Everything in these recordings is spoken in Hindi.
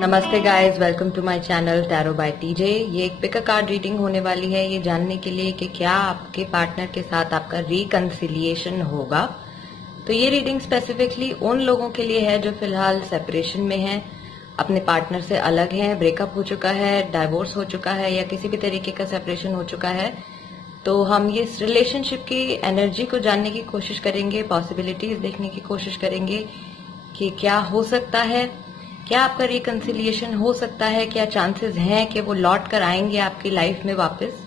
नमस्ते guys, welcome to my channel tarot by TJ. ये एक पिक अ कार्ड रीडिंग होने वाली है, ये जानने के लिए कि क्या आपके पार्टनर के साथ आपका रिकंसिलिएशन होगा। तो ये रीडिंग स्पेसिफिकली उन लोगों के लिए है जो फिलहाल सेपरेशन में हैं, अपने पार्टनर से अलग हैं, ब्रेकअप हो चुका है, डाइवोर्स हो चुका है या किसी भी तरीके का सेपरेशन हो चुका है। तो हम ये इस रिलेशनशिप की एनर्जी को जानने की कोशिश करेंगे, पॉसिबिलिटीज देखने की कोशिश करेंगे कि क्या हो सकता है, क्या आपका रिकंसिलिएशन हो सकता है, क्या चांसेस हैं कि वो लौट कर आएंगे आपकी लाइफ में वापस।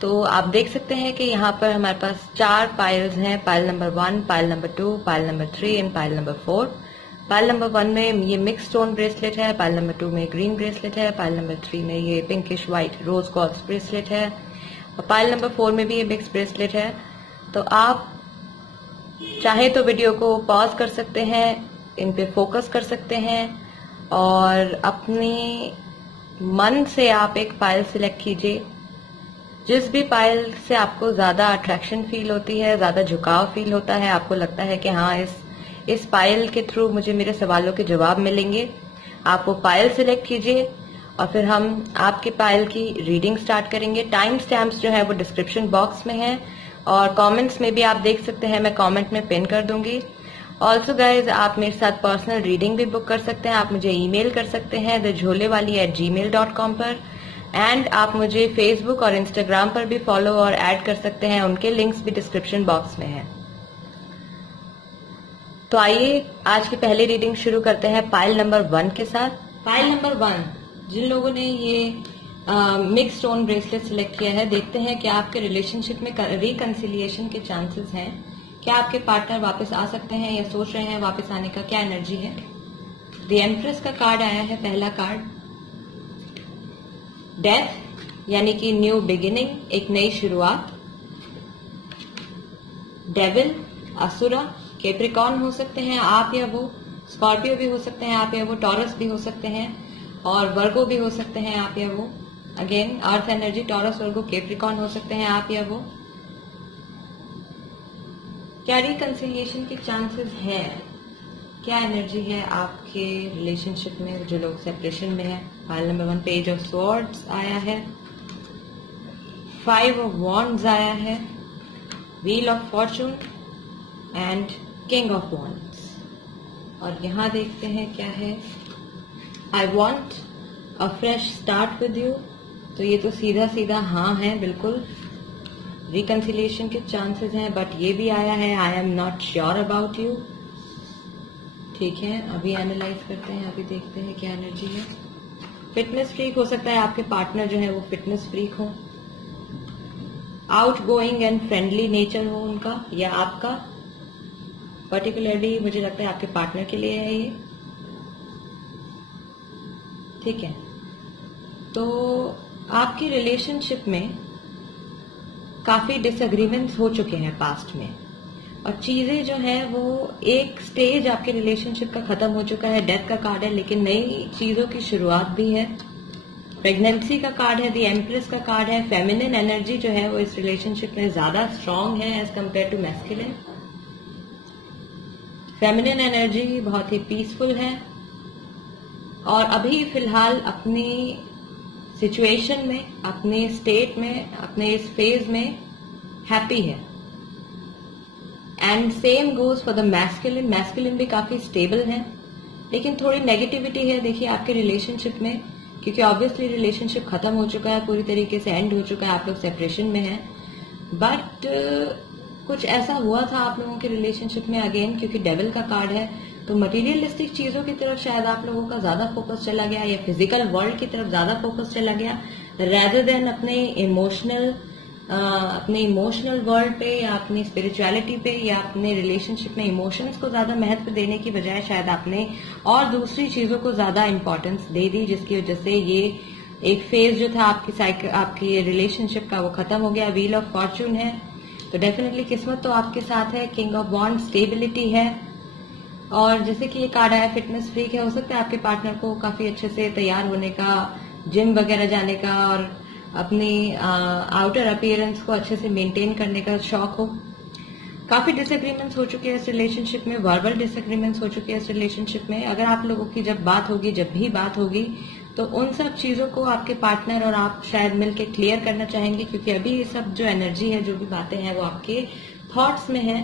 तो आप देख सकते हैं कि यहाँ पर हमारे पास 4 पाइल्स हैं, pile number 1, pile number 2, pile number 3 and pile number 4। Pile number 1 में ये मिक्स स्टोन ब्रेसलेट है, पाइल नंबर 2 में ग्रीन ब्रेसलेट है, पाइल नंबर 3 में ये पिंकिश व्हाइट रोज क्वार्ट्ज ब्रेसलेट है और पाइल नंबर 4 में भी ये मिक्स ब्रेसलेट है। तो आप चाहे तो वीडियो को पॉज कर सकते हैं, इन पे फोकस कर सकते हैं और अपने मन से आप एक पाइल सिलेक्ट कीजिए। जिस भी पाइल से आपको ज्यादा अट्रैक्शन फील होती है, ज्यादा झुकाव फील होता है, आपको लगता है कि हाँ इस पाइल के थ्रू मुझे मेरे सवालों के जवाब मिलेंगे, आप वो पाइल सिलेक्ट कीजिए और फिर हम आपके पाइल की रीडिंग स्टार्ट करेंगे। टाइम स्टैम्प्स जो है वो डिस्क्रिप्शन बॉक्स में है और कमेंट्स में भी आप देख सकते हैं, मैं कमेंट में पिन कर दूंगी। ऑल्सो गाइज, आप मेरे साथ पर्सनल रीडिंग भी बुक कर सकते हैं, आप मुझे ईमेल कर सकते हैं thejholewaali@gmail.com पर, एंड आप मुझे फेसबुक और इंस्टाग्राम पर भी फॉलो और ऐड कर सकते हैं, उनके लिंक्स भी डिस्क्रिप्शन बॉक्स में है। तो आइए आज की पहली रीडिंग शुरू करते हैं पाइल नंबर 1 के साथ। पाइल नंबर 1, जिन लोगों ने ये मिक्स स्टोन ब्रेसलेट सिलेक्ट किया है, देखते हैं कि आपके रिलेशनशिप में रिकंसिलिएशन के चांसेस हैं। क्या आपके पार्टनर वापस आ सकते हैं या सोच रहे हैं वापस आने का, क्या एनर्जी है। द एम्प्रेस का कार्ड आया है, पहला कार्ड। डेथ यानी कि न्यू बिगिनिंग, एक नई शुरुआत। डेविल, असुरा, कैप्रिकॉर्न हो सकते हैं आप या वो, स्कॉर्पियो भी हो सकते हैं आप या वो, टॉरस भी हो सकते हैं और वर्गो भी हो सकते हैं आप या वो। अगेन अर्थ एनर्जी, टॉरस, वर्गो, कैप्रिकॉर्न हो सकते हैं आप या वो। क्या रिकंसिलिएशन के चांसेस हैं, क्या एनर्जी है आपके रिलेशनशिप में जो लोग सेपरेशन में है। Pile number 1 page of swords आया है, 5 ऑफ वॉन्ड्स आया है, wheel of Fortune and king of wands. और यहाँ देखते हैं क्या है। I want a fresh start with you, तो ये तो सीधा सीधा हाँ है, बिल्कुल रिकंसिलिएशन के चांसेस हैं। बट ये भी आया है, I am not sure about you. ठीक है, अभी एनालाइज करते हैं, अभी देखते हैं क्या एनर्जी है। फिटनेस फ्रीक हो सकता है आपके पार्टनर जो है वो फिटनेस फ्रीक हो, out going and friendly nature हो उनका या आपका। पर्टिकुलरली मुझे लगता है आपके पार्टनर के लिए है ये। ठीक है, तो आपकी रिलेशनशिप में काफी डिसएग्रीमेंट्स हो चुके हैं पास्ट में और चीजें जो है वो एक स्टेज आपके रिलेशनशिप का खत्म हो चुका है। डेथ का कार्ड है लेकिन नई चीजों की शुरुआत भी है। प्रेगनेंसी का कार्ड है, द एम्प्रेस का कार्ड है। फेमिनिन एनर्जी जो है वो इस रिलेशनशिप में ज्यादा स्ट्रांग है as compare to masculine. Feminine energy बहुत ही पीसफुल है और अभी फिलहाल अपनी सिचुएशन में, अपने स्टेट में, अपने इस फेज में हैप्पी है। And same goes for the masculine. Masculine भी काफी स्टेबल है लेकिन थोड़ी नेगेटिविटी है देखिए आपके रिलेशनशिप में, क्योंकि ऑब्वियसली रिलेशनशिप खत्म हो चुका है, पूरी तरीके से एंड हो चुका है, आप लोग सेपरेशन में हैं। बट कुछ ऐसा हुआ था आप लोगों के रिलेशनशिप में, अगेन क्योंकि डेविल का कार्ड है तो मटेरियलिस्टिक चीजों की तरफ शायद आप लोगों का ज्यादा फोकस चला गया या फिजिकल वर्ल्ड की तरफ ज्यादा फोकस चला गया, रेदर देन अपने इमोशनल वर्ल्ड पे या अपनी स्पिरिचुअलिटी पे या अपने रिलेशनशिप में इमोशंस को ज्यादा महत्व देने की बजाय शायद आपने और दूसरी चीजों को ज्यादा इंपॉर्टेंस दे दी, जिसकी वजह से ये एक फेज जो था आपकी रिलेशनशिप का वो खत्म हो गया। व्हील ऑफ फॉर्चून है तो डेफिनेटली किस्मत तो आपके साथ है। किंग ऑफ वॉन्ड्स, स्टेबिलिटी है और जैसे कि ये कार्ड आया फिटनेस फ्रीक है, हो सकता है आपके पार्टनर को काफी अच्छे से तैयार होने का, जिम वगैरह जाने का और अपनी आउटर अपीयरेंस को अच्छे से मेंटेन करने का शौक हो। काफी डिसएग्रीमेंट्स हो चुके हैं इस रिलेशनशिप में, वर्बल डिसएग्रीमेंट्स हो चुके हैं इस रिलेशनशिप में। अगर आप लोगों की जब भी बात होगी तो उन सब चीजों को आपके पार्टनर और आप शायद मिलके क्लियर करना चाहेंगे, क्योंकि अभी ये सब जो एनर्जी है, जो भी बातें हैं, वो आपके थॉट्स में है।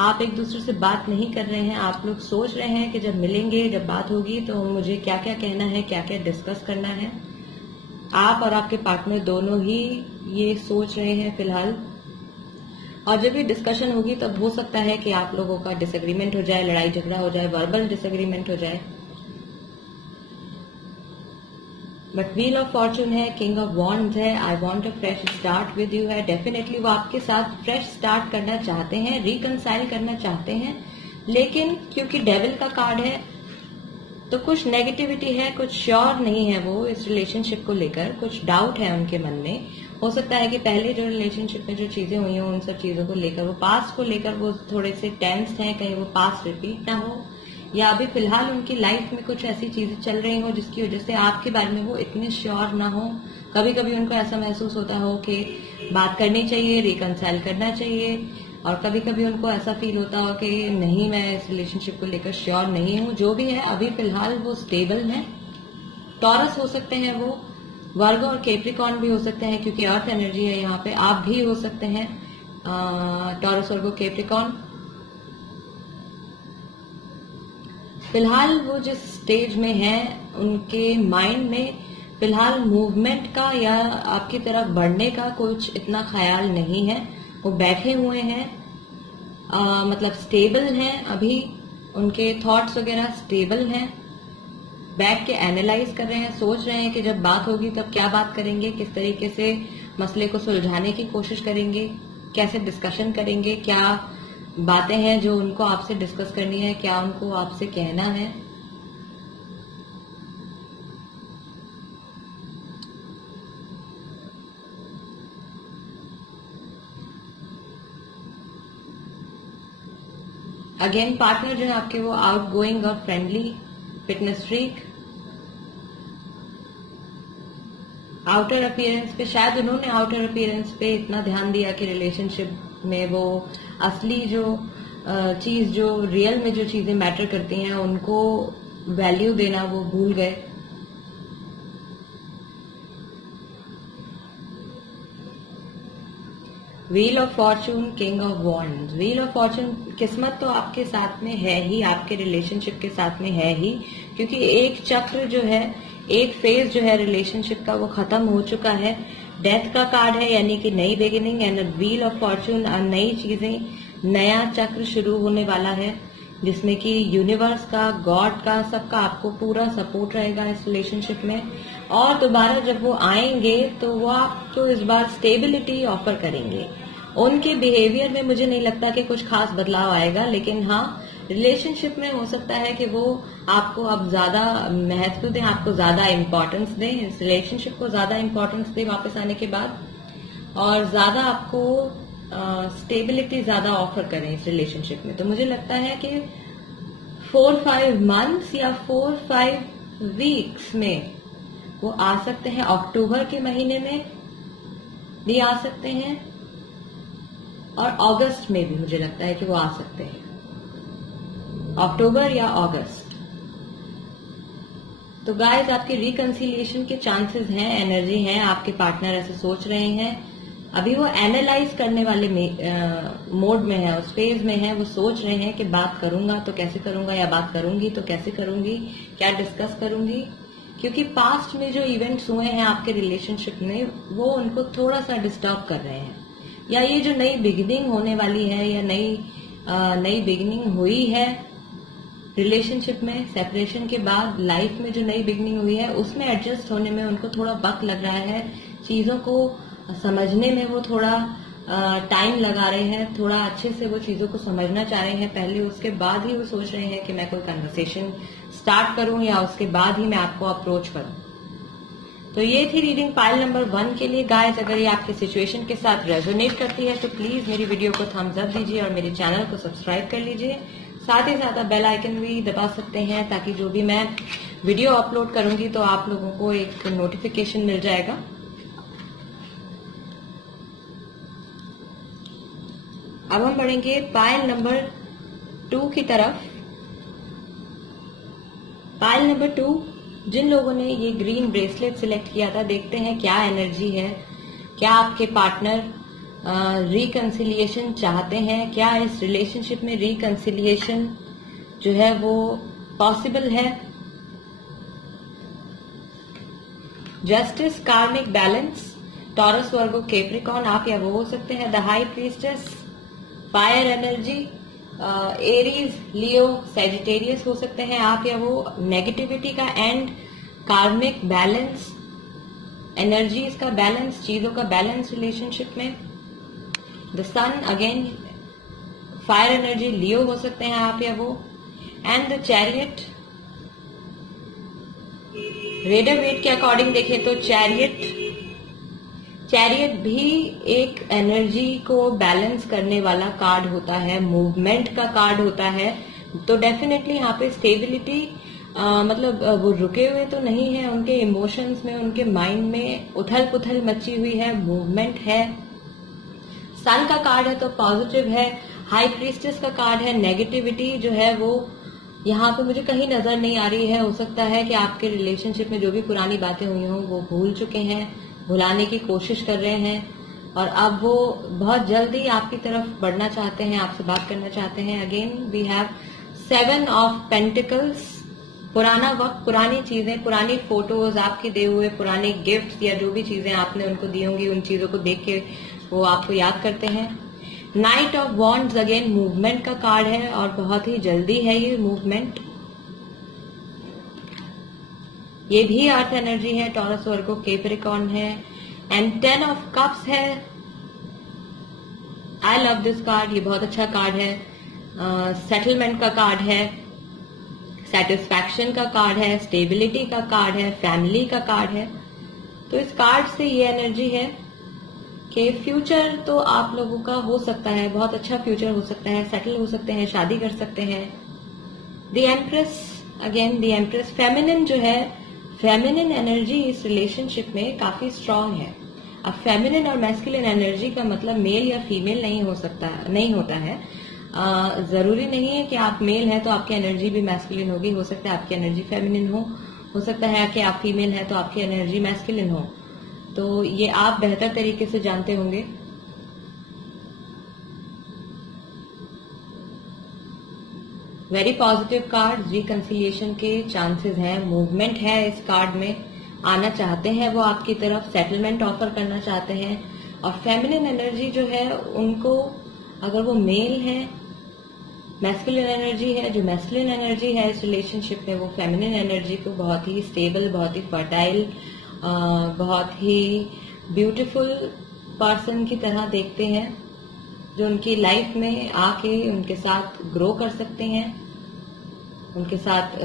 आप एक दूसरे से बात नहीं कर रहे हैं। आप लोग सोच रहे हैं कि जब मिलेंगे, जब बात होगी तो मुझे क्या क्या कहना है, क्या क्या डिस्कस करना है। आप और आपके पार्टनर दोनों ही ये सोच रहे हैं फिलहाल। और जब भी डिस्कशन होगी तब हो सकता है कि आप लोगों का डिसएग्रीमेंट हो जाए, लड़ाई झगड़ा हो जाए, वर्बल डिसएग्रीमेंट हो जाए। बट व्हील ऑफ फॉर्चून है, किंग ऑफ वॉन्ड्स है, I want a fresh start with you है। डेफिनेटली वो आपके साथ फ्रेश स्टार्ट करना चाहते हैं, रिकंसाइल करना चाहते हैं, लेकिन क्योंकि डेविल का कार्ड है तो कुछ नेगेटिविटी है, कुछ श्योर नहीं है वो इस रिलेशनशिप को लेकर, कुछ डाउट है उनके मन में। हो सकता है कि पहले जो रिलेशनशिप में जो चीजें हुई हो उन सब चीजों को लेकर, वो पास्ट को लेकर वो थोड़े से टेंस हैं, कहीं वो पास्ट रिपीट ना हो, या अभी फिलहाल उनकी लाइफ में कुछ ऐसी चीजें चल रही हो जिसकी वजह से आपके बारे में वो इतने श्योर ना हो। कभी कभी उनको ऐसा महसूस होता हो कि बात करनी चाहिए, रिकंसाइल करना चाहिए, और कभी कभी उनको ऐसा फील होता हो कि नहीं, मैं इस रिलेशनशिप को लेकर श्योर नहीं हूँ। जो भी है अभी फिलहाल वो स्टेबल है। टॉरस हो सकते हैं वो, वर्गो और कैप्रिकॉर्न भी हो सकते हैं, क्योंकि अर्थ एनर्जी है यहाँ पे। आप भी हो सकते हैं टॉरस, वर्गो, कैप्रिकॉर्न। फिलहाल वो जिस स्टेज में है, उनके माइंड में फिलहाल मूवमेंट का या आपकी तरफ बढ़ने का कुछ इतना ख्याल नहीं है। वो बैठे हुए हैं, मतलब स्टेबल हैं अभी, उनके थॉट्स वगैरह स्टेबल हैं, बैठ के एनालाइज कर रहे हैं, सोच रहे हैं कि जब बात होगी तब क्या बात करेंगे, किस तरीके से मसले को सुलझाने की कोशिश करेंगे, कैसे डिस्कशन करेंगे, क्या बातें हैं जो उनको आपसे डिस्कस करनी है, क्या उनको आपसे कहना है। अगेन पार्टनर जो है आपके वो आउट गोइंग और friendly, fitness freak. Outer appearance पे शायद उन्होंने आउटर अपीयरेंस पे इतना ध्यान दिया कि रिलेशनशिप में वो असली जो चीज, जो रियल में जो चीजें मैटर करती हैं, उनको वैल्यू देना वो भूल गए। Wheel of Fortune, king of wands. Wheel of Fortune, किस्मत तो आपके साथ में है ही, आपके रिलेशनशिप के साथ में है ही, क्योंकि एक चक्र जो है, एक फेज जो है रिलेशनशिप का वो खत्म हो चुका है। डेथ का कार्ड है, यानी कि नई beginning, and wheel of Fortune, नई चीजें, नया चक्र शुरू होने वाला है, जिसमें कि यूनिवर्स का, गॉड का, सबका आपको पूरा सपोर्ट रहेगा इस रिलेशनशिप में। और दोबारा जब वो आएंगे तो वो आपको इस बार स्टेबिलिटी ऑफर करेंगे। उनके बिहेवियर में मुझे नहीं लगता कि कुछ खास बदलाव आएगा, लेकिन हाँ, रिलेशनशिप में हो सकता है कि वो आपको अब ज्यादा महत्व दें, आपको ज्यादा इम्पोर्टेंस दें, इस रिलेशनशिप को ज्यादा इम्पोर्टेंस दें वापस आने के बाद, और ज्यादा आपको स्टेबिलिटी ज्यादा ऑफर करें इस रिलेशनशिप में। तो मुझे लगता है कि 4-5 मंथ्स या 4-5 वीक्स में वो आ सकते हैं। अक्टूबर के महीने में भी आ सकते हैं, और अगस्त में भी मुझे लगता है कि वो आ सकते हैं, अक्टूबर या अगस्त। तो गाइस, आपके रिकंसिलिएशन के चांसेस हैं, एनर्जी है, आपके पार्टनर ऐसे सोच रहे हैं। अभी वो एनालाइज करने वाले मोड में है, उस फेज में है। वो सोच रहे हैं कि बात करूंगा तो कैसे करूंगा, या बात करूंगी तो कैसे करूंगी, क्या डिस्कस करूंगी, क्योंकि पास्ट में जो इवेंट्स हुए हैं आपके रिलेशनशिप में, वो उनको थोड़ा सा डिस्टर्ब कर रहे हैं। या ये जो नई बिगिनिंग होने वाली है, या नई बिगिनिंग हुई है रिलेशनशिप में, सेपरेशन के बाद लाइफ में जो नई बिगिनिंग हुई है, उसमें एडजस्ट होने में उनको थोड़ा वक्त लग रहा है। चीजों को समझने में वो थोड़ा टाइम लगा रहे हैं, थोड़ा अच्छे से वो चीजों को समझना चाह रहे हैं पहले, उसके बाद ही वो सोच रहे हैं कि मैं कोई कन्वर्सेशन स्टार्ट करूं, या उसके बाद ही मैं आपको अप्रोच करूं। तो ये थी रीडिंग पाइल नंबर 1 के लिए। गाइस, अगर ये आपके सिचुएशन के साथ रेजोनेट करती है तो प्लीज मेरी वीडियो को थम्स अप दीजिए और मेरे चैनल को सब्सक्राइब कर लीजिए। साथ ही साथ आप बेल आइकन भी दबा सकते हैं, ताकि जो भी मैं वीडियो अपलोड करूंगी तो आप लोगों को एक नोटिफिकेशन मिल जाएगा। अब हम बढ़ेंगे पायल नंबर 2 की तरफ। पायल नंबर 2, जिन लोगों ने ये ग्रीन ब्रेसलेट सिलेक्ट किया था, देखते हैं क्या एनर्जी है। क्या आपके पार्टनर रिकंसिलिएशन चाहते हैं? क्या इस रिलेशनशिप में रिकंसिलिएशन जो है वो पॉसिबल है? जस्टिस, कार्मिक बैलेंस, टॉरस, वर्गो, कैप्रिकॉर्न, आप या वो हो सकते हैं। The high priestess, fire energy, Aries, Leo, Sagittarius हो सकते हैं आप या वो। नेगेटिविटी का एंड, कार्मिक बैलेंस, एनर्जीज का बैलेंस, चीजों का बैलेंस रिलेशनशिप में। The sun, again fire energy, Leo हो सकते हैं आप या वो। And the chariot, Rider Waite के अकॉर्डिंग देखें तो चैरियट भी एक एनर्जी को बैलेंस करने वाला कार्ड होता है, मूवमेंट का कार्ड होता है। तो डेफिनेटली यहाँ पे स्टेबिलिटी, मतलब वो रुके हुए तो नहीं है, उनके इमोशंस में, उनके माइंड में उथल पुथल मची हुई है, मूवमेंट है। सन का कार्ड है तो पॉजिटिव है। हाई प्रीस्टेस का कार्ड है, नेगेटिविटी जो है वो यहाँ पे मुझे कहीं नजर नहीं आ रही है। हो सकता है कि आपके रिलेशनशिप में जो भी पुरानी बातें हुई हों वो भूल चुके हैं, भुलाने की कोशिश कर रहे हैं और अब वो बहुत जल्दी आपकी तरफ बढ़ना चाहते हैं, आपसे बात करना चाहते हैं। Again we have 7 of pentacles, पुराना वक्त, पुरानी चीजें, पुरानी फोटोज, आपके दिए हुए पुराने गिफ्ट्स या जो भी चीजें आपने उनको दी होंगी, उन चीजों को देख के वो आपको याद करते हैं। Night of wands, again movement का कार्ड है और बहुत ही जल्दी है ये मूवमेंट। ये भी अर्थ एनर्जी है, टॉरस, वर्गो, कैप्रिकॉर्न है। एंड 10 ऑफ कप्स है। आई लव दिस कार्ड, ये बहुत अच्छा कार्ड है। सेटलमेंट का कार्ड है, सेटिस्फैक्शन का कार्ड है, स्टेबिलिटी का कार्ड है, फैमिली का कार्ड है। तो इस कार्ड से ये एनर्जी है कि फ्यूचर तो आप लोगों का हो सकता है, बहुत अच्छा फ्यूचर हो सकता है, सेटल हो सकते हैं, शादी कर सकते हैं। The empress, again the empress, feminine जो है, फेमिनिन एनर्जी इस रिलेशनशिप में काफी स्ट्रांग है। अब फेमिनिन और मैस्कुलिन एनर्जी का मतलब मेल या फीमेल नहीं होता है। जरूरी नहीं है कि आप मेल है तो आपकी एनर्जी भी मैस्कुलिन होगी, हो सकता है आपकी एनर्जी फेमिनिन हो सकता है कि आप फीमेल है तो आपकी एनर्जी मैस्कुलिन हो। तो ये आप बेहतर तरीके से जानते होंगे। वेरी पॉजिटिव कार्ड, रिकंसिलिएशन के चांसेस हैं, मूवमेंट है इस कार्ड में, आना चाहते हैं वो आपकी तरफ, सेटलमेंट ऑफर करना चाहते हैं। और फेमिनिन एनर्जी जो है उनको, अगर वो मेल है, मैस्कुलिन एनर्जी है, जो मैस्कुलिन एनर्जी है इस रिलेशनशिप में, वो फेमिनिन एनर्जी को बहुत ही स्टेबल, बहुत ही फर्टाइल, बहुत ही ब्यूटीफुल पर्सन की तरह देखते हैं, जो उनकी लाइफ में आके उनके साथ ग्रो कर सकते हैं, उनके साथ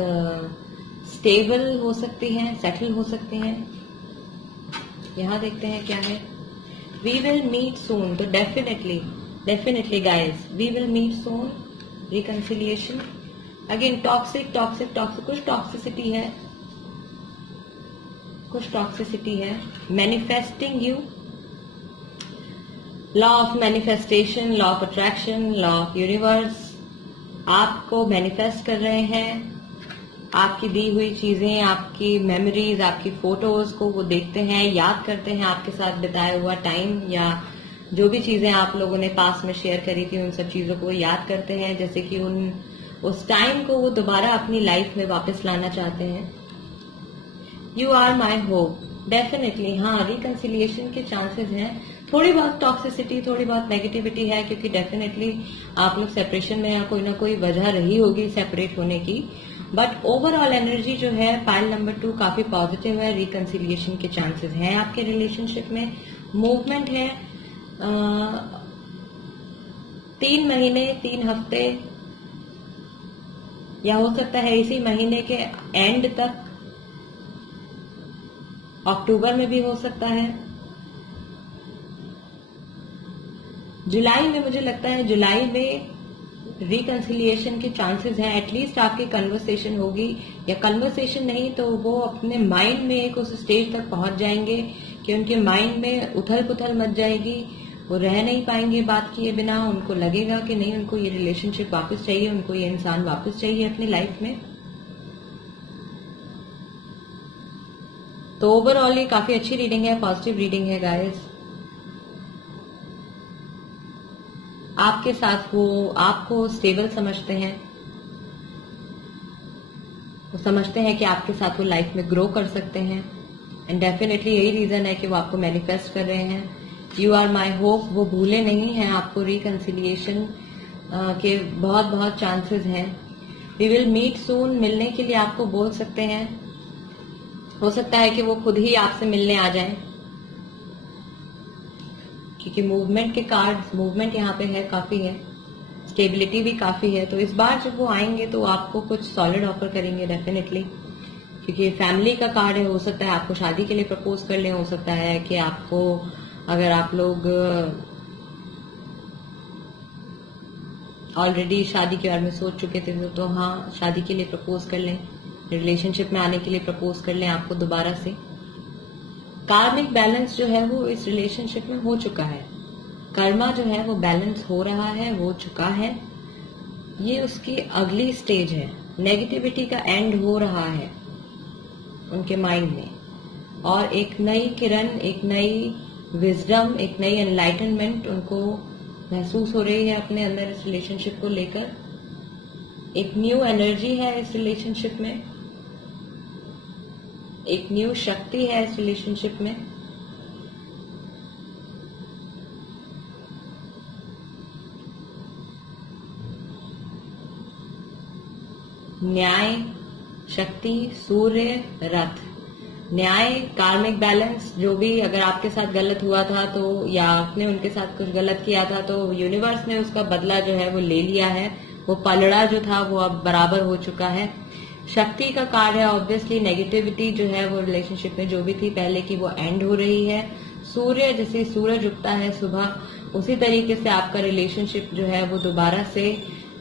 स्टेबल हो सकती हैं, सेटल हो सकते हैं। यहाँ देखते हैं क्या है। वी विल मीट सून, तो definitely guys we will meet soon, reconciliation. Again toxic, कुछ टॉक्सिसिटी है, manifesting you, law of manifestation, law of attraction, law of universe, आपको मैनिफेस्ट कर रहे हैं। आपकी दी हुई चीजें, आपकी मेमोरीज, आपकी फोटोज को वो देखते हैं, याद करते हैं, आपके साथ बिताया हुआ टाइम या जो भी चीजें आप लोगों ने पास में शेयर करी थी, उन सब चीजों को याद करते हैं, जैसे कि उस टाइम को वो दोबारा अपनी लाइफ में वापस लाना चाहते हैं। You are my hope, definitely हाँ, रिकंसिलिएशन के चांसेस हैं। थोड़ी बहुत टॉक्सिसिटी, थोड़ी बहुत नेगेटिविटी है, क्योंकि डेफिनेटली आप लोग सेपरेशन में या कोई ना कोई वजह रही होगी सेपरेट होने की। बट ओवरऑल एनर्जी जो है पाइल नंबर 2 काफी पॉजिटिव है, रिकंसिलिएशन के चांसेस हैं आपके रिलेशनशिप में, मूवमेंट है। 3 महीने, 3 हफ्ते, या हो सकता है इसी महीने के एंड तक, अक्टूबर में भी हो सकता है। जुलाई में मुझे लगता है, जुलाई में रिकंसिलिएशन के चांसेस हैं। एटलीस्ट आपकी कन्वर्सेशन होगी, या कन्वर्सेशन नहीं तो वो अपने माइंड में एक उस स्टेज तक पहुंच जाएंगे कि उनके माइंड में उथल पुथल मच जाएगी, वो रह नहीं पाएंगे बात किए बिना। उनको लगेगा कि नहीं, उनको ये रिलेशनशिप वापस चाहिए, उनको ये इंसान वापस चाहिए अपनी लाइफ में। तो ओवरऑल ये काफी अच्छी रीडिंग है, पॉजिटिव रीडिंग है गाइस। आपके साथ वो आपको स्टेबल समझते हैं, वो समझते हैं कि आपके साथ वो लाइफ में ग्रो कर सकते हैं। एंड डेफिनेटली यही रीजन है कि वो आपको मैनिफेस्ट कर रहे हैं। यू आर माई होप, वो भूले नहीं हैं आपको। रिकंसिलिएशन के बहुत बहुत चांसेस हैं। वी विल मीट सून, मिलने के लिए आपको बोल सकते हैं। हो सकता है कि वो खुद ही आपसे मिलने आ जाएं, क्योंकि मूवमेंट के कार्ड्स, मूवमेंट यहाँ पे है, काफी है, स्टेबिलिटी भी काफी है। तो इस बार जब वो आएंगे तो आपको कुछ सॉलिड ऑफर करेंगे डेफिनेटली, क्योंकि फैमिली का कार्ड है। हो सकता है आपको शादी के लिए प्रपोज कर ले, हो सकता है कि आपको, अगर आप लोग ऑलरेडी शादी के बारे में सोच चुके थे तो हाँ, शादी के लिए प्रपोज कर लें, रिलेशनशिप में आने के लिए प्रपोज कर लें आपको दोबारा से। कार्मिक बैलेंस जो है वो इस रिलेशनशिप में हो चुका है। कर्मा जो है वो बैलेंस हो रहा है, हो चुका है। ये उसकी अगली स्टेज है। नेगेटिविटी का एंड हो रहा है उनके माइंड में, और एक नई किरण, एक नई विजडम, एक नई एनलाइटनमेंट उनको महसूस हो रही है अपने अंदर इस रिलेशनशिप को लेकर। एक न्यू एनर्जी है इस रिलेशनशिप में, एक न्यू शक्ति है इस रिलेशनशिप में। न्याय, शक्ति, सूर्य, रथ। न्याय, कार्मिक बैलेंस, जो भी अगर आपके साथ गलत हुआ था तो, या आपने उनके साथ कुछ गलत किया था तो यूनिवर्स ने उसका बदला जो है वो ले लिया है। वो पलड़ा जो था वो अब बराबर हो चुका है। शक्ति का कार्ड है, ऑब्वियसली नेगेटिविटी जो है वो रिलेशनशिप में जो भी थी पहले की, वो एंड हो रही है। सूर्य, जैसे सूरज उगता है सुबह, उसी तरीके से आपका रिलेशनशिप जो है वो दोबारा से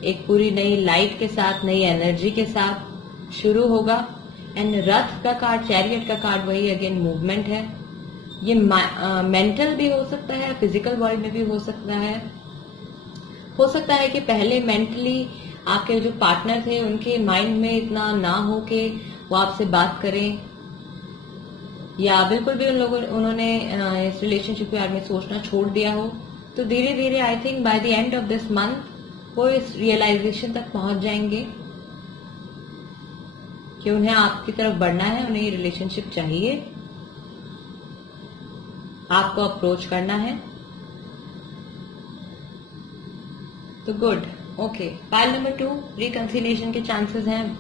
एक पूरी नई लाइट के साथ, नई एनर्जी के साथ शुरू होगा। एंड रथ का कार्ड, चैरियट का कार्ड, वही अगेन मूवमेंट है। ये मेंटल भी हो सकता है, फिजिकल बॉडी में भी हो सकता है। हो सकता है कि पहले मेंटली आपके जो पार्टनर थे उनके माइंड में इतना ना हो कि वो आपसे बात करें, या बिल्कुल भी उन्होंने इस रिलेशनशिप के बारे में सोचना छोड़ दिया हो। तो धीरे धीरे I think by the end of this month वो इस रियलाइजेशन तक पहुंच जाएंगे कि उन्हें आपकी तरफ बढ़ना है, उन्हें ये रिलेशनशिप चाहिए, आपको अप्रोच करना है। तो good, okay. Pile number 2, reconciliation के चांसेस हैं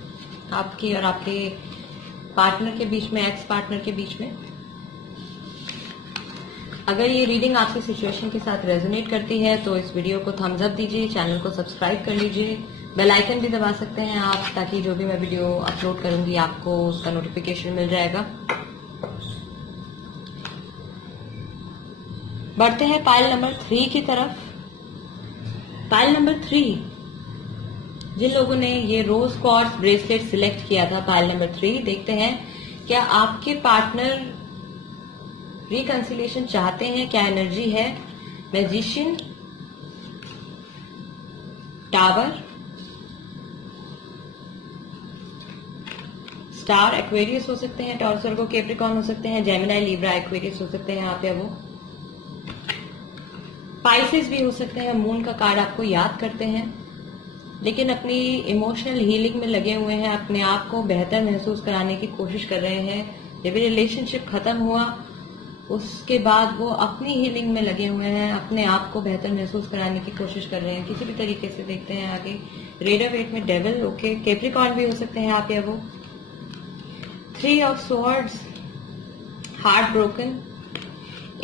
आपकी और आपके पार्टनर के बीच में, एक्स पार्टनर के बीच में। अगर ये रीडिंग आपकी सिचुएशन के साथ रेजोनेट करती है तो इस वीडियो को थम्स अप दीजिए, चैनल को सब्सक्राइब कर लीजिए, बेल आइकन भी दबा सकते हैं आप, ताकि जो भी मैं वीडियो अपलोड करूंगी आपको उसका नोटिफिकेशन मिल जाएगा। बढ़ते हैं पाइल नंबर 3 की तरफ। पाइल नंबर 3, जिन लोगों ने ये रोज क्वार्ट्ज ब्रेसलेट सिलेक्ट किया था, पाइल नंबर 3, देखते हैं क्या आपके पार्टनर रिकंसिलिएशन चाहते हैं, क्या एनर्जी है। मैजिशियन, टावर, स्टार, एक्वेरियस हो सकते हैं, टॉरस, वर्गो, कैप्रिकॉर्न हो सकते हैं, जेमिनी, लिब्रा, एक्वेरियस हो सकते हैं आप या वो। पाइसेस भी हो सकते हैं। मून का कार्ड आपको याद करते हैं लेकिन अपनी इमोशनल हीलिंग में लगे हुए हैं, अपने आप को बेहतर महसूस कराने की कोशिश कर रहे हैं। जब ये रिलेशनशिप खत्म हुआ उसके बाद वो अपनी हीलिंग में लगे हुए हैं, अपने आप को बेहतर महसूस कराने की कोशिश कर रहे हैं किसी भी तरीके से। देखते हैं आगे। रेड ऑफ एट में डेविल, ओके। कैप्रिकॉर्न भी हो सकते हैं आप या वो। 3 of swords, heart broken.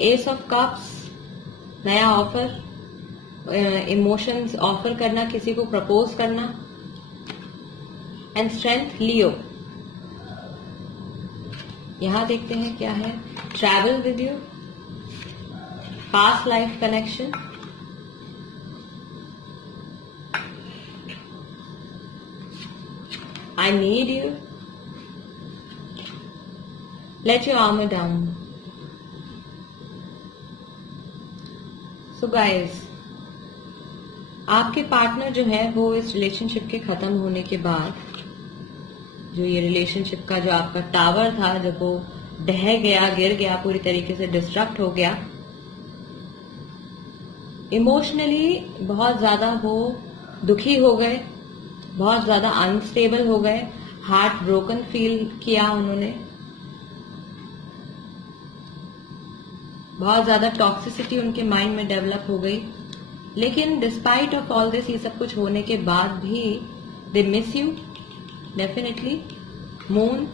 S of cups, नया ऑफर, इमोशंस ऑफर करना, किसी को प्रपोज करना। एंड स्ट्रेंथ, लियो। यहां देखते हैं क्या है। Travel with you, past life connection, I need you, let your armour down. So guys, आपके पार्टनर जो है वो इस रिलेशनशिप के खत्म होने के बाद, जो ये रिलेशनशिप का जो आपका टावर था, जब वो ढह गया, गिर गया, पूरी तरीके से डिस्ट्रक्ट हो गया, इमोशनली बहुत ज्यादा वो दुखी हो गए, बहुत ज्यादा अनस्टेबल हो गए, हार्ट ब्रोकन फील किया उन्होंने, बहुत ज्यादा टॉक्सिसिटी उनके माइंड में डेवलप हो गई। लेकिन डिस्पाइट ऑफ ऑल दिस, ये सब कुछ होने के बाद भी they miss you definitely. Moon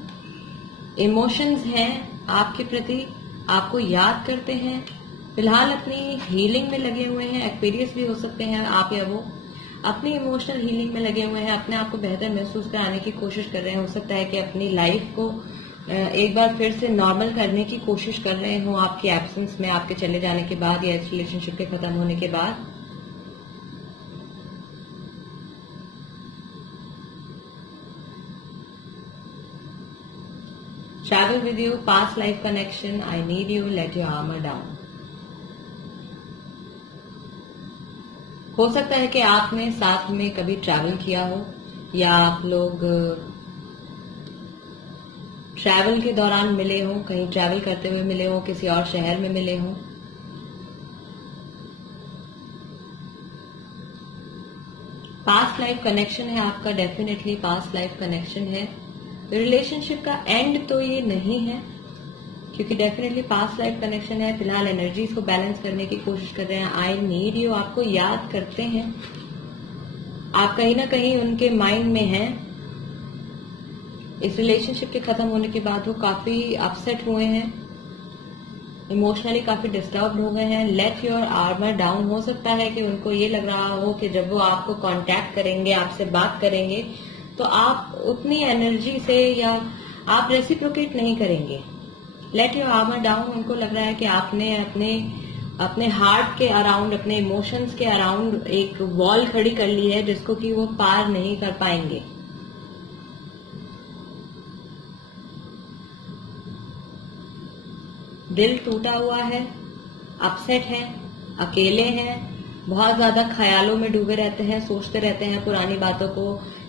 emotions हैं आपके प्रति, आपको याद करते हैं, फिलहाल अपनी हीलिंग में लगे हुए हैं। एक्वेरियस भी हो सकते हैं आप या वो, अपनी इमोशनल हीलिंग में लगे हुए हैं, अपने आप को बेहतर महसूस कराने की कोशिश कर रहे हैं। हो सकता है कि अपनी लाइफ को एक बार फिर से नॉर्मल करने की कोशिश कर रहे हो आपके एब्सेंस में, आपके चले जाने के बाद या इस रिलेशनशिप के खत्म होने के बाद। Travel with you, past life connection, I need you, let your armour down. हो सकता है कि आपने साथ में कभी ट्रैवल किया हो, या आप लोग ट्रैवल के दौरान मिले हो, कहीं ट्रैवल करते हुए मिले हो, किसी और शहर में मिले हो। पास्ट लाइफ कनेक्शन है आपका, डेफिनेटली पास्ट लाइफ कनेक्शन है। रिलेशनशिप का एंड तो ये नहीं है, क्योंकि डेफिनेटली पास्ट लाइफ कनेक्शन है। फिलहाल एनर्जीज को बैलेंस करने की कोशिश कर रहे हैं। आई नीड यू आपको याद करते हैं, आप कहीं ना कहीं उनके माइंड में हैं। इस रिलेशनशिप के खत्म होने के बाद वो काफी अपसेट हुए हैं, इमोशनली काफी डिस्टर्ब हो गए हैं। लेट योर आर्मर डाउन, हो सकता है कि उनको ये लग रहा हो कि जब वो आपको कांटेक्ट करेंगे, आपसे बात करेंगे, तो आप उतनी एनर्जी से या आप रेसिप्रोकेट नहीं करेंगे। लेट योर आर्मर डाउन, उनको लग रहा है कि आपने अपने हार्ट के अराउंड, अपने इमोशंस के अराउंड एक वॉल खड़ी कर ली है जिसको कि वो पार नहीं कर पाएंगे। दिल टूटा हुआ है, अपसेट है, अकेले हैं, बहुत ज्यादा ख्यालों में डूबे रहते हैं, सोचते रहते हैं पुरानी बातों को,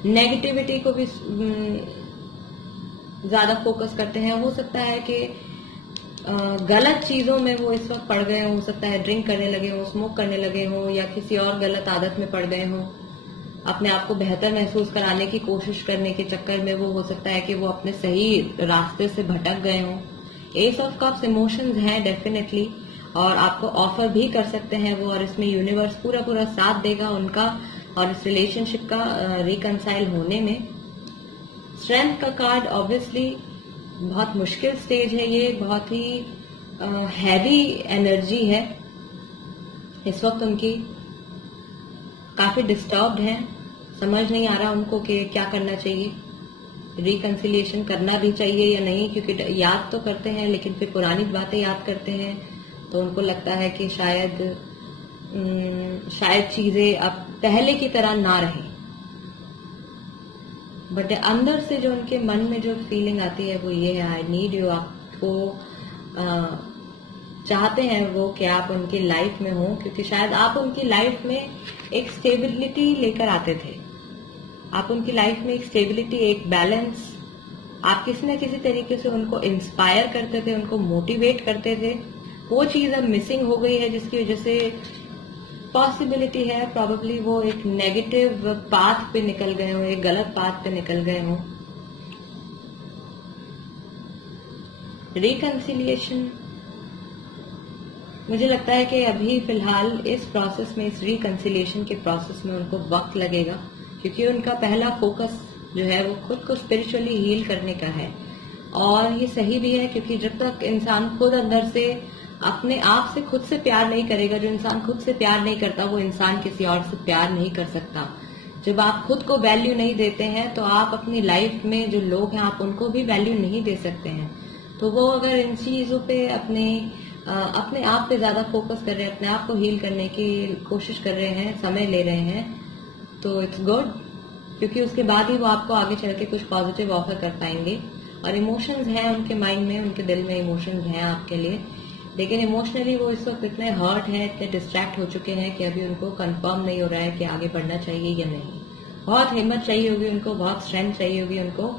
नेगेटिविटी को भी ज्यादा फोकस करते हैं। हो सकता है कि गलत चीजों में वो इस वक्त पड़ गए हो सकता है ड्रिंक करने लगे हो, स्मोक करने लगे हो, या किसी और गलत आदत में पड़ गए हो। अपने आप को बेहतर महसूस कराने की कोशिश करने के चक्कर में वो हो सकता है कि वो अपने सही रास्ते से भटक गए हो। एस ऑफ कप्स इमोशंस हैं डेफिनेटली, और आपको ऑफर भी कर सकते हैं वो, और इसमें यूनिवर्स पूरा साथ देगा उनका और इस रिलेशनशिप का रिकंसाइल होने में। स्ट्रेंथ का कार्ड ऑब्वियसली बहुत मुश्किल स्टेज है, ये बहुत ही हैवी एनर्जी है इस वक्त उनकी, काफी डिस्टर्ब्ड हैं, समझ नहीं आ रहा उनको कि क्या करना चाहिए, रिकंसिलिएशन करना भी चाहिए या नहीं, क्योंकि याद तो करते हैं लेकिन फिर पुरानी बातें याद करते हैं, तो उनको लगता है कि शायद चीजें अब पहले की तरह ना रहे। बट अंदर से जो उनके मन में जो फीलिंग आती है वो ये है, आई नीड यू। आपको चाहते हैं वो कि आप उनकी लाइफ में हो, क्योंकि शायद आप उनकी लाइफ में एक स्टेबिलिटी लेकर आते थे, आप उनकी लाइफ में एक स्टेबिलिटी, एक बैलेंस, आप किसी न किसी तरीके से उनको इंस्पायर करते थे, उनको मोटिवेट करते थे। वो चीज अब मिसिंग हो गई है, जिसकी वजह से पॉसिबिलिटी है प्रोबेबली वो एक नेगेटिव पाथ पे निकल गए हो, एक गलत पाथ पे निकल गए हो। रिकंसिलिएशन, मुझे लगता है कि अभी फिलहाल इस प्रोसेस में, इस रिकंसिलिएशन के प्रोसेस में उनको वक्त लगेगा, क्योंकि उनका पहला फोकस जो है वो खुद को स्पिरिचुअली हील करने का है। और ये सही भी है, क्योंकि जब तक इंसान खुद अंदर से अपने आप से खुद से प्यार नहीं करेगा, जो इंसान खुद से प्यार नहीं करता वो इंसान किसी और से प्यार नहीं कर सकता। जब आप खुद को वैल्यू नहीं देते हैं तो आप अपनी लाइफ में जो लोग हैं आप उनको भी वैल्यू नहीं दे सकते हैं। तो वो अगर इन चीजों पे अपने आप पे ज्यादा फोकस कर रहे हैं, अपने आप को हील करने की कोशिश कर रहे हैं, समय ले रहे हैं, तो इट्स गुड, क्योंकि उसके बाद ही वो आपको आगे चल के कुछ पॉजिटिव ऑफर कर पाएंगे। और इमोशंस हैं उनके माइंड में, उनके दिल में इमोशंस हैं आपके लिए। लेकिन इमोशनली वो इस वक्त इतने हर्ट हैं, इतने डिस्ट्रैक्ट हो चुके हैं कि अभी उनको कंफर्म नहीं हो रहा है कि आगे बढ़ना चाहिए या नहीं। बहुत हिम्मत चाहिए होगी उनको, बहुत स्ट्रेंथ चाहिए होगी उनको,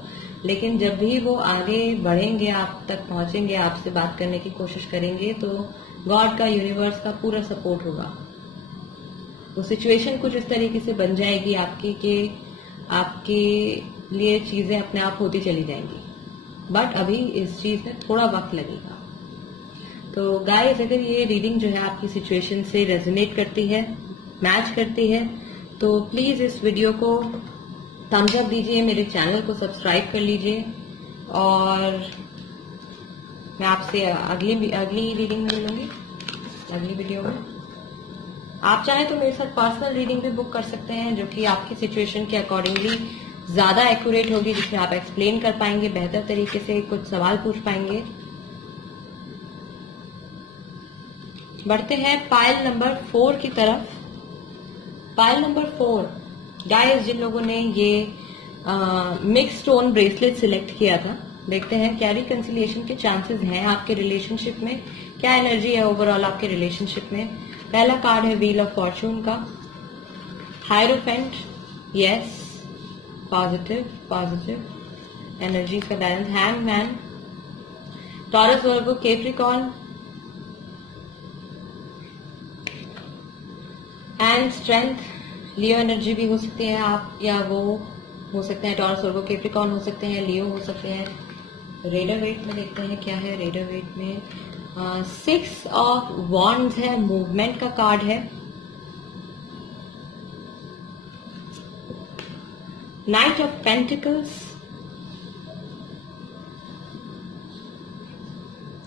लेकिन जब भी वो आगे बढ़ेंगे, आप तक पहुंचेंगे, आपसे बात करने की कोशिश करेंगे, तो गॉड का, यूनिवर्स का पूरा सपोर्ट होगा। वो सिचुएशन कुछ इस तरीके से बन जाएगी आपकी कि आपके लिए चीजें अपने आप होती चली जाएंगी, बट अभी इस चीज में थोड़ा वक्त लगेगा। तो गाइस, अगर ये रीडिंग जो है आपकी सिचुएशन से रेजोनेट करती है, मैच करती है, तो प्लीज इस वीडियो को थम्स अप दीजिए, मेरे चैनल को सब्सक्राइब कर लीजिए, और मैं आपसे अगली रीडिंग में मिलूंगी, अगली वीडियो में। आप चाहें तो मेरे साथ पर्सनल रीडिंग भी बुक कर सकते हैं, जो कि आपकी सिचुएशन के अकॉर्डिंगली ज्यादा एक्यूरेट होगी, जिसमें आप एक्सप्लेन कर पाएंगे बेहतर तरीके से, कुछ सवाल पूछ पाएंगे। बढ़ते हैं पाइल नंबर 4 की तरफ। पाइल नंबर 4, गाइस, जिन लोगों ने ये मिक्स स्टोन ब्रेसलेट सिलेक्ट किया था, देखते हैं क्या रिकंसिलिएशन के चांसेस हैं आपके रिलेशनशिप में, क्या एनर्जी है ओवरऑल आपके रिलेशनशिप में। पहला कार्ड है व्हील ऑफ फॉर्चून का, हायरोफेंट, यस, पॉजिटिव एनर्जी का balance, hangman, taurus, Virgo, Capricorn and strength. Leo energy भी हो सकती है आप, या वो हो सकते हैं टॉरस, वर्गो, कैप्रिकॉर्न हो सकते हैं, लियो हो सकते हैं। रेडर वेट में देखते हैं क्या है। रेडर वेट में 6 ऑफ वॉन्ड्स है, मूवमेंट का कार्ड है। Night of pentacles,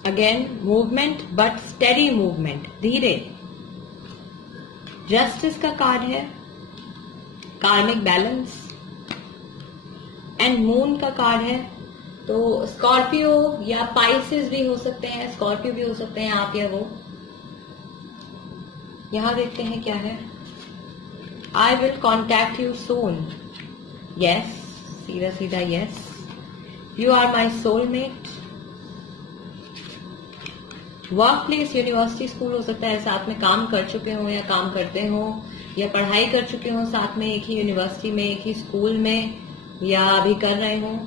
again movement, but steady movement, धीरे। जस्टिस का कार्ड है, कार्मिक बैलेंस, एंड मून का कार्ड है। तो स्कॉर्पियो या पाइसेस भी हो सकते हैं, स्कॉर्पियो भी हो सकते हैं आप या वो। यहां देखते हैं क्या है। I will contact you soon, yes, सीधा सीधा yes. You are my soulmate. Work place, university, school हो सकता है, साथ में काम कर चुके हो या काम करते हो, या पढ़ाई कर चुके हो साथ में, एक ही यूनिवर्सिटी में, एक ही स्कूल में, या अभी कर रहे हो।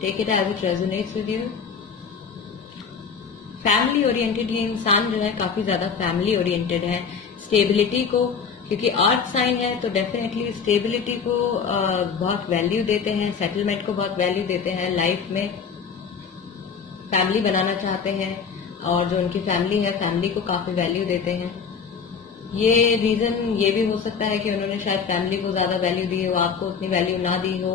Take it as it resonates with you. Family oriented, ये इंसान जो है काफी ज्यादा फैमिली ओरिएंटेड है। स्टेबिलिटी को, क्योंकि अर्थ साइन है, तो डेफिनेटली स्टेबिलिटी को बहुत वैल्यू देते हैं, सेटलमेंट को बहुत वैल्यू देते हैं लाइफ में। फैमिली बनाना चाहते हैं, और जो उनकी फैमिली है, फैमिली को काफी वैल्यू देते हैं। ये रीजन ये भी हो सकता है कि उन्होंने शायद फैमिली को ज्यादा वैल्यू दी हो, आपको उतनी वैल्यू ना दी हो,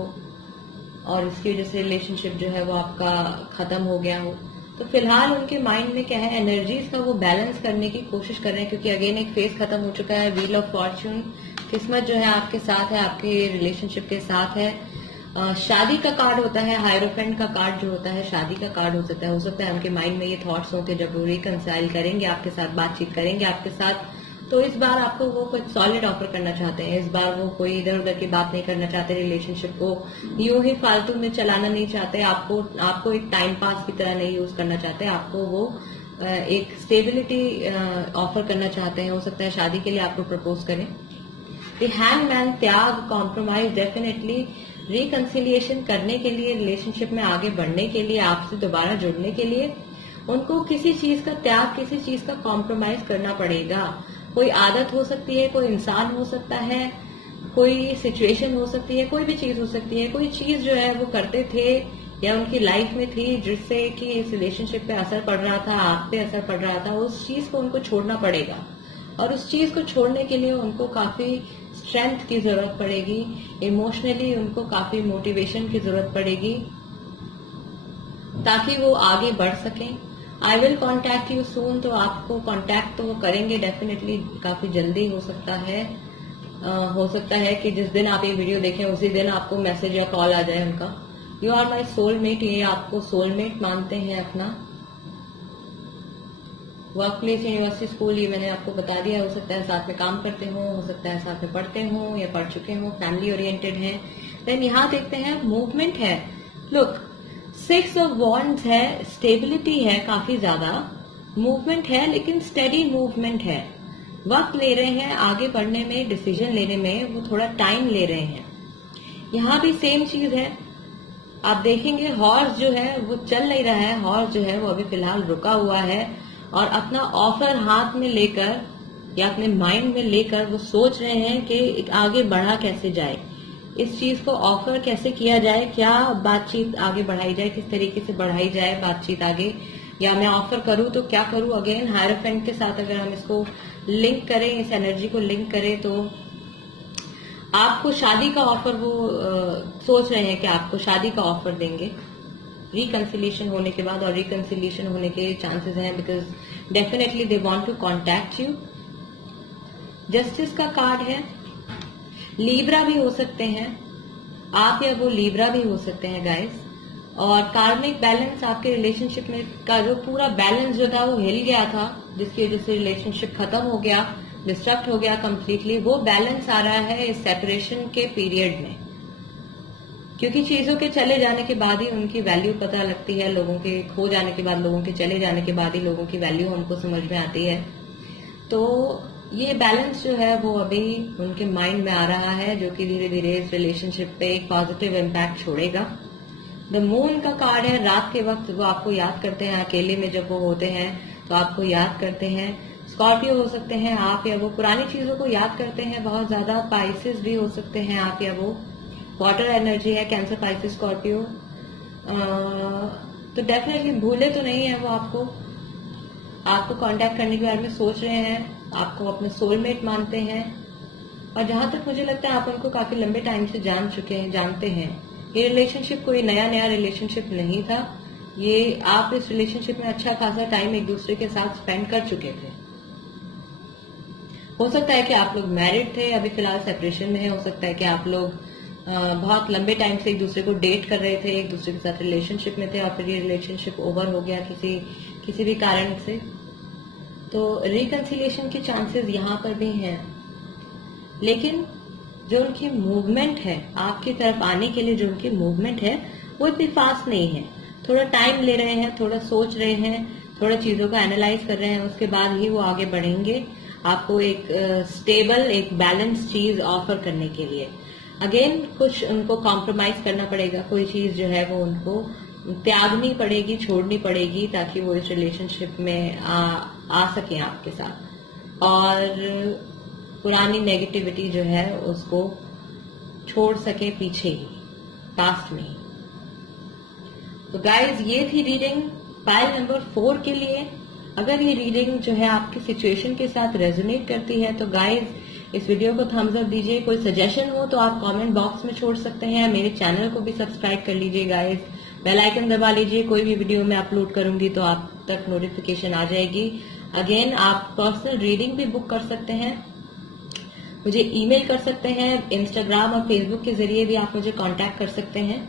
और इसकी वजह से रिलेशनशिप जो है वो आपका खत्म हो गया हो। तो फिलहाल उनके माइंड में क्या है, एनर्जीज का वो बैलेंस करने की कोशिश कर रहे हैं, क्योंकि अगेन एक फेज खत्म हो चुका है। व्हील ऑफ फॉर्चून, किस्मत जो है आपके साथ है, आपके रिलेशनशिप के साथ है। शादी का कार्ड होता है, हायरोफेंट का कार्ड जो होता है शादी का कार्ड हो सकता है उनके माइंड में ये थॉट्स हो कि जब वो रिकंसाइल करेंगे आपके साथ, बातचीत करेंगे आपके साथ, तो इस बार आपको वो कुछ सॉलिड ऑफर करना चाहते हैं। इस बार वो कोई इधर उधर की बात नहीं करना चाहते, रिलेशनशिप को यूं ही फालतू में चलाना नहीं चाहते, आपको एक टाइम पास की तरह नहीं यूज करना चाहते, आपको वो एक स्टेबिलिटी ऑफर करना चाहते हैं। हो सकता है शादी के लिए आपको प्रपोज करें। द हैंगमैन, त्याग, कॉम्प्रोमाइज, डेफिनेटली रिकंसिलिएशन करने के लिए, रिलेशनशिप में आगे बढ़ने के लिए, आपसे दोबारा जुड़ने के लिए उनको किसी चीज का त्याग, किसी चीज का कॉम्प्रोमाइज करना पड़ेगा। कोई आदत हो सकती है, कोई इंसान हो सकता है, कोई सिचुएशन हो सकती है, कोई भी चीज हो सकती है। कोई चीज जो है वो करते थे या उनकी लाइफ में थी जिससे कि इस रिलेशनशिप पे असर पड़ रहा था, आप पे असर पड़ रहा था, उस चीज को उनको छोड़ना पड़ेगा। और उस चीज को छोड़ने के लिए उनको काफी स्ट्रेंथ की जरूरत पड़ेगी, इमोशनली उनको काफी मोटिवेशन की जरूरत पड़ेगी, ताकि वो आगे बढ़ सकें। आई विल कॉन्टैक्ट यू सून, तो आपको कॉन्टैक्ट तो वो करेंगे डेफिनेटली, काफी जल्दी हो सकता है कि जिस दिन आप ये वीडियो देखें उसी दिन आपको मैसेज या कॉल आ जाए उनका। यू आर माई सोलमेट, ये आपको सोलमेट मानते हैं अपना। वर्क प्लेस, यूनिवर्सिटी, स्कूल, ये मैंने आपको बता दिया। हो सकता है साथ में काम करते हो सकता है साथ में पढ़ते हो या पढ़ चुके हो, फैमिली ओरिएंटेड है। देन यहाँ देखते हैं मूवमेंट है। लुक, 6 ऑफ वॉन्ड्स है, स्टेबिलिटी है काफी ज्यादा, मूवमेंट है, लेकिन स्टेडी मूवमेंट है। वक्त ले रहे हैं आगे बढ़ने में, डिसीजन लेने में वो थोड़ा टाइम ले रहे हैं। यहाँ भी सेम चीज है। आप देखेंगे हॉर्स जो है वो चल नहीं रहा है, हॉर्स जो है वो अभी फिलहाल रुका हुआ है और अपना ऑफर हाथ में लेकर या अपने माइंड में लेकर वो सोच रहे हैं कि आगे बढ़ा कैसे जाए, इस चीज को ऑफर कैसे किया जाए, क्या बातचीत आगे बढ़ाई जाए, किस तरीके से बढ़ाई जाए बातचीत आगे, या मैं ऑफर करूं तो क्या करूं। अगेन हायरफेंट के साथ अगर हम इसको लिंक करें, इस एनर्जी को लिंक करें, तो आपको शादी का ऑफर वो सोच रहे हैं कि आपको शादी का ऑफर देंगे रिकंसिलिएशन होने के बाद, और रिकंसिलिएशन होने के चांसेस हैं because definitely they want to contact you. Justice का कार्ड है। लीब्रा भी हो सकते हैं आप, या वो लीब्रा भी हो सकते हैं गाइस। और कार्मिक बैलेंस आपके रिलेशनशिप में का जो पूरा बैलेंस जो था वो हिल गया था, जिसकी वजह से रिलेशनशिप खत्म हो गया, डिस्ट्रक्ट हो गया कम्प्लीटली, वो बैलेंस आ रहा है इस सेपरेशन के पीरियड में। क्योंकि चीजों के चले जाने के बाद ही उनकी वैल्यू पता लगती है, लोगों के खो जाने के बाद, लोगों के चले जाने के बाद ही लोगों की वैल्यू हमको समझ में आती है। तो ये बैलेंस जो है वो अभी उनके माइंड में आ रहा है, जो कि धीरे धीरे इस रिलेशनशिप पे एक पॉजिटिव इम्पैक्ट छोड़ेगा। द मून का कार्ड है। रात के वक्त वो आपको याद करते हैं, अकेले में जब वो होते हैं तो आपको याद करते हैं। स्कॉर्पियो हो सकते हैं आप, या वो पुरानी चीजों को याद करते हैं बहुत ज्यादा। पाइसेस भी हो सकते हैं आप, या वो वाटर एनर्जी है, कैंसर, पाइसेस, स्कॉर्पियो। तो डेफिनेटली भूले तो नहीं है वो आपको कांटेक्ट करने के बारे में सोच रहे हैं, आपको अपने सोलमेट मानते हैं। और जहां तक मुझे लगता है आप उनको काफी लंबे टाइम से जान चुके हैं, जानते हैं। ये रिलेशनशिप कोई नया रिलेशनशिप नहीं था, ये आप इस रिलेशनशिप में अच्छा खासा टाइम एक दूसरे के साथ स्पेंड कर चुके थे। हो सकता है कि आप लोग मैरिड थे, अभी फिलहाल सेपरेशन में है। हो सकता है कि आप लोग बहुत लंबे टाइम से एक दूसरे को डेट कर रहे थे, एक दूसरे के साथ रिलेशनशिप में थे, और फिर ये रिलेशनशिप ओवर हो गया किसी भी कारण से। तो रिकंसिलिएशन के चांसेस यहाँ पर भी हैं, लेकिन जो उनकी मूवमेंट है आपकी तरफ आने के लिए, जो उनकी मूवमेंट है वो इतनी फास्ट नहीं है। थोड़ा टाइम ले रहे हैं, थोड़ा सोच रहे हैं, थोड़ा चीजों का एनालाइज कर रहे हैं, उसके बाद ही वो आगे बढ़ेंगे आपको एक स्टेबल, एक बैलेंस चीज ऑफर करने के लिए। अगेन कुछ उनको कॉम्प्रोमाइज करना पड़ेगा, कोई चीज जो है वो उनको त्यागनी पड़ेगी, छोड़नी पड़ेगी, ताकि वो इस रिलेशनशिप में आ सके आपके साथ, और पुरानी नेगेटिविटी जो है उसको छोड़ सके पीछे ही, पास्ट में ही। तो गाइज ये थी रीडिंग पाइल नंबर 4 के लिए। अगर ये रीडिंग जो है आपकी सिचुएशन के साथ रेजोनेट करती है तो गाइज इस वीडियो को थम्स अप दीजिए। कोई सजेशन हो तो आप कमेंट बॉक्स में छोड़ सकते हैं। मेरे चैनल को भी सब्सक्राइब कर लीजिए गाइज, बेल आइकन दबा लीजिए। कोई भी वीडियो मैं अपलोड करूंगी तो आप तक नोटिफिकेशन आ जाएगी। अगेन आप पर्सनल रीडिंग भी बुक कर सकते हैं, मुझे ईमेल कर सकते हैं, इंस्टाग्राम और फेसबुक के जरिए भी आप मुझे कांटेक्ट कर सकते हैं।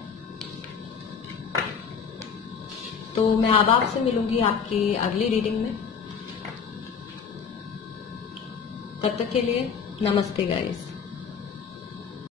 तो मैं अब आपसे मिलूंगी आपकी अगली रीडिंग में। तब तक के लिए नमस्ते गाइस।